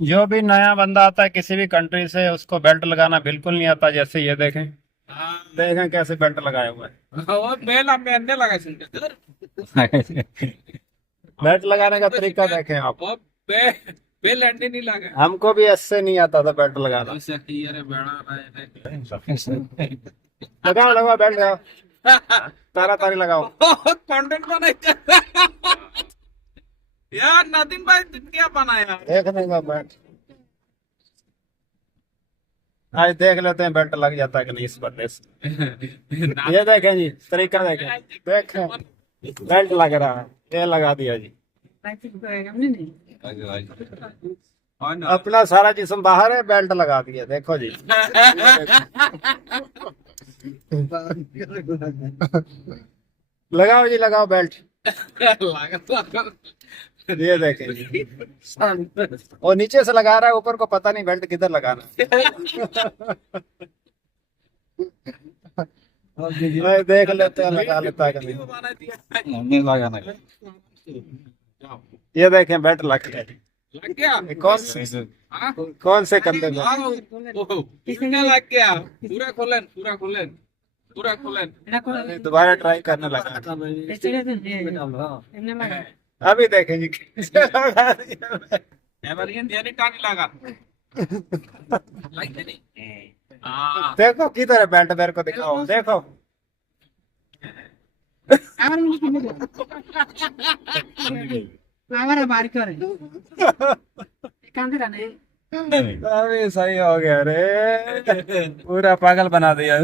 जो भी नया बंदा आता है किसी भी कंट्री से, उसको बेल्ट लगाना बिल्कुल नहीं आता। जैसे ये देखें, हाँ। देखें कैसे बेल्ट लगाया हुआ वो बेल आप पहनने लगा सुनते है। बेल्ट लगाने का तरीका देखें आप। वो बे बेल अंडे नहीं लगा। हमको भी ऐसे नहीं आता था बेल्ट लगाना। ऐसे ही अरे बड़ा लगाओ लगाओ बेल्ट लगाओ, तारा तारी लगाओ। कंटेंट बनाए यार। नदीम भाई क्या बनाया। देखने का बेल्ट आज देख लेते हैं बेल्ट लग जाता है कि नहीं इस बंदे से। ये देखें जी, तरीका देखें, देखें बेल्ट लग रहा है, ये लगा दिया जी। अपना सारा जिस्म बाहर है, बेल्ट लगा दिया, देखो जी। लगाओ जी, लगाओ बेल्ट। ये देखें जी, और नीचे से लगा रहा है, ऊपर को पता नहीं बेल्ट किधर लगाना। भाई देख लेते हैं, लगा लेता है कभी। नहीं लगाना। ये देखें बेल्ट लग गया। लग गया। ये कौन से कंधे में? किसने लग गया। पूरा खोलन पूरा खोलन पूरा खोलन। दोबारा ट्राई करने लगा। अभी देखें जी कैसे लगा दिया। एवरियन यानी टानी लगा। लग नहीं। हाँ। देखो किधर है बेल्ट, मेरे को दिखाओ, देखो। अभी सही हो गया रे, पूरा पागल बना दिया।